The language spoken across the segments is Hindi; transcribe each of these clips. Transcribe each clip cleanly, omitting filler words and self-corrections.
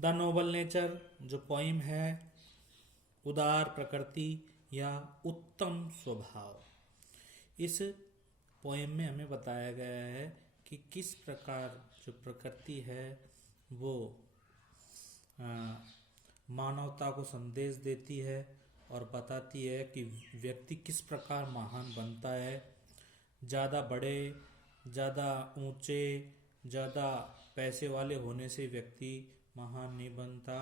द नोबल नेचर जो पोइम है, उदार प्रकृति या उत्तम स्वभाव। इस पोएम में हमें बताया गया है कि किस प्रकार जो प्रकृति है वो अ, मानवता को संदेश देती है और बताती है कि व्यक्ति किस प्रकार महान बनता है। ज़्यादा बड़े, ज़्यादा ऊंचे, ज़्यादा पैसे वाले होने से व्यक्ति महान नहीं बनता,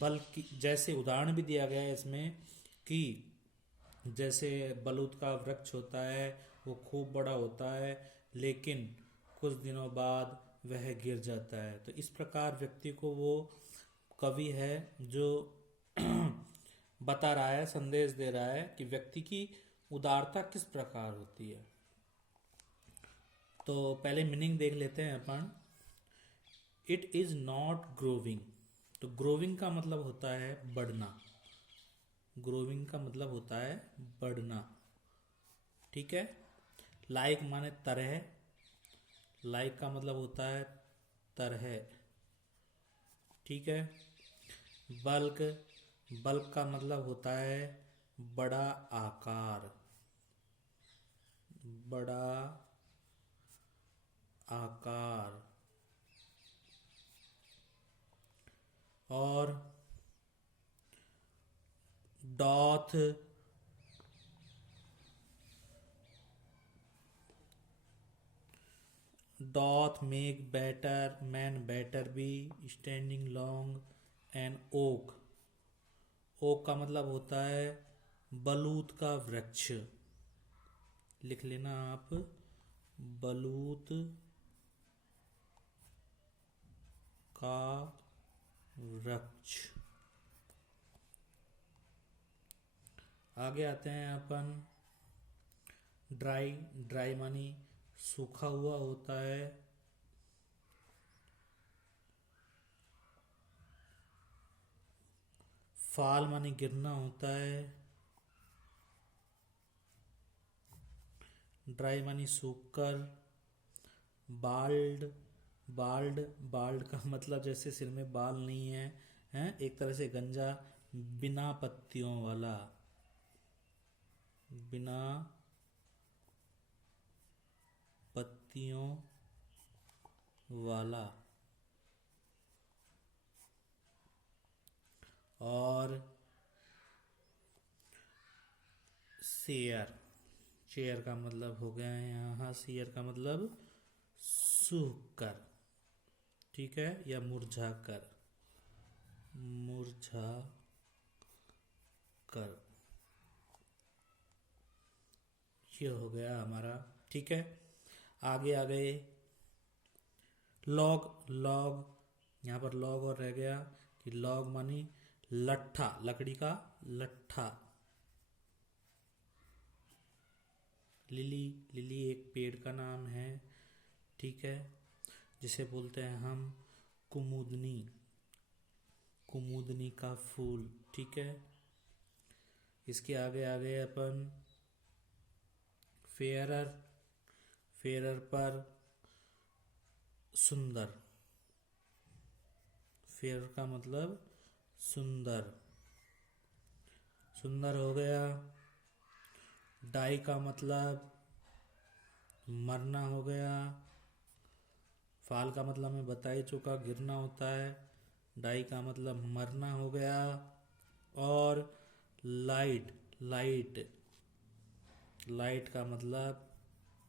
बल्कि जैसे उदाहरण भी दिया गया है इसमें कि जैसे बलूत का वृक्ष होता है, वो खूब बड़ा होता है लेकिन कुछ दिनों बाद वह गिर जाता है। तो इस प्रकार व्यक्ति को वो कवि है जो बता रहा है, संदेश दे रहा है कि व्यक्ति की उदारता किस प्रकार होती है। तो पहले मीनिंग देख लेते हैं अपन। It is not growing. तो ग्रोविंग का मतलब होता है बढ़ना। ग्रोविंग का मतलब होता है बढ़ना, ठीक है। लाइक माने तरह, लाइक का मतलब होता है तरह, ठीक है। बल्क, बल्क का मतलब होता है बड़ा आकार, बड़ा आकार। और doth, doth make better man better be standing long an oak. Oak का मतलब होता है बलूत का वृक्ष। लिख लेना आप, बलूत का वृक्ष। आगे आते हैं अपन। ड्राई, ड्राई मानी सूखा हुआ होता है। फाल मानी गिरना होता है। ड्राई मानी सूखकर। बाल्ड, बाल्ड, बाल्ड का मतलब जैसे सिर में बाल नहीं है, हैं, एक तरह से गंजा, बिना पत्तियों वाला, बिना पत्तियों वाला। और शेयर, शेयर का मतलब हो गया है यहाँ, शेयर का मतलब सूख कर, ठीक है, या मुरझा कर, मुरझा कर। ये हो गया हमारा, ठीक है। आगे आ गए लॉग, लॉग, यहाँ पर लॉग और रह गया कि लॉग मानी लट्ठा, लकड़ी का लट्ठा। लिली, लिली एक पेड़ का नाम है, ठीक है, जिसे बोलते हैं हम कुमुदनी, कुमुदनी का फूल, ठीक है। इसके आगे आ गए अपन फेयरर, फेयरर पर सुंदर, फेयर का मतलब सुंदर, सुंदर हो गया। डाई का मतलब मरना हो गया। फाल का मतलब मैं बता ही चुका, गिरना होता है। डाई का मतलब मरना हो गया। और लाइट, लाइट, लाइट का मतलब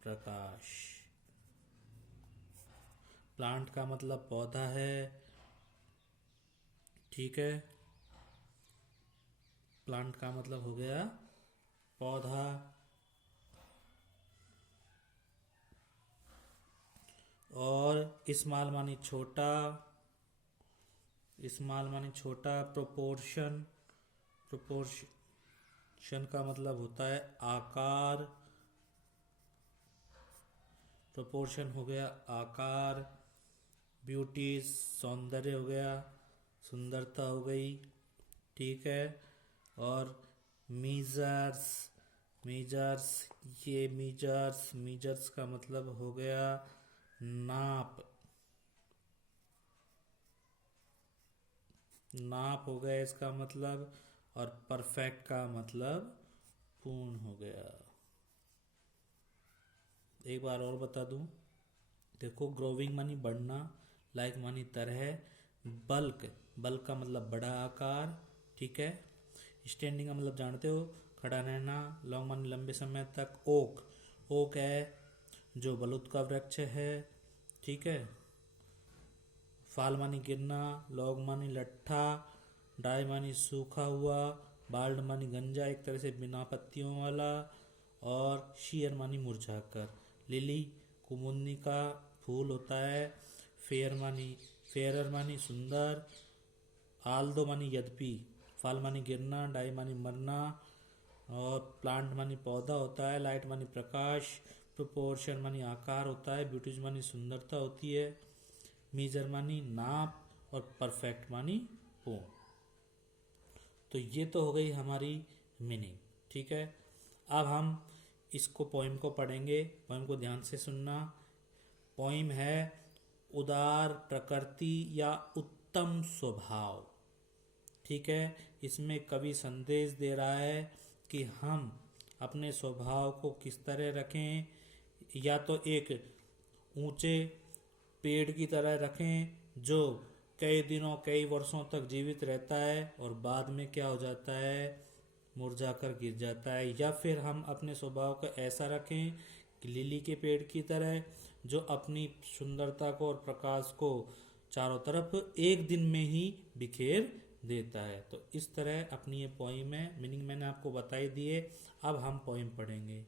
प्रकाश। प्लांट का मतलब पौधा है, ठीक है। प्लांट का मतलब हो गया पौधा। और स्मॉल मानी छोटा, स्मॉल मानी छोटा। प्रोपोर्शन, प्रोपोर्शन का मतलब होता है आकार, प्रोपोर्शन हो गया आकार। ब्यूटी सौंदर्य हो गया, सुंदरता हो गई, ठीक है। और मीजर्स, मीजर्स, ये मीजर्स, मीजर्स का मतलब हो गया नाप, नाप हो गया इसका मतलब, और परफेक्ट का मतलब पूर्ण हो गया। एक बार और बता दूं, देखो ग्रोविंग मानी बढ़ना, लाइक मानी तरह, बल्क, बल्क का मतलब बड़ा आकार, ठीक है। स्टैंडिंग का मतलब जानते हो खड़ा रहना, लॉन्ग मानी लंबे समय तक। ओक, ओक है जो बलूत का वृक्ष है, ठीक है। फाल मानी गिरना, लॉग मानी लट्ठा, डाई मानी सूखा हुआ, बाल्ड मानी गंजा एक तरह से बिना पत्तियों वाला, और शीयर मानी मुरझाकर। लिली कुमुदनी का फूल होता है। फेयर मानी, फेयरर मानी सुंदर। आल्दो मानी यद्यपि, फाल मानी गिरना, डाई मानी मरना, और प्लांट मानी पौधा होता है। लाइट मानी प्रकाश, प्रोपोर्शन मानी आकार होता है। ब्यूटीज मानी सुंदरता होती है। मीजर मानी नाप, और परफेक्ट मानी पूर्ण। तो ये तो हो गई हमारी मीनिंग, ठीक है। अब हम इसको पोइम को पढ़ेंगे, पोइम को ध्यान से सुनना। पोइम है उदार प्रकृति या उत्तम स्वभाव, ठीक है। इसमें कवि संदेश दे रहा है कि हम अपने स्वभाव को किस तरह रखें, या तो एक ऊंचे पेड़ की तरह रखें जो कई दिनों कई वर्षों तक जीवित रहता है और बाद में क्या हो जाता है, मुरझाकर गिर जाता है। या फिर हम अपने स्वभाव को ऐसा रखें कि लिली के पेड़ की तरह जो अपनी सुंदरता को और प्रकाश को चारों तरफ एक दिन में ही बिखेर देता है। तो इस तरह अपनी ये पोइम है, मीनिंग मैंने आपको बताई दी है। अब हम पोइम पढ़ेंगे।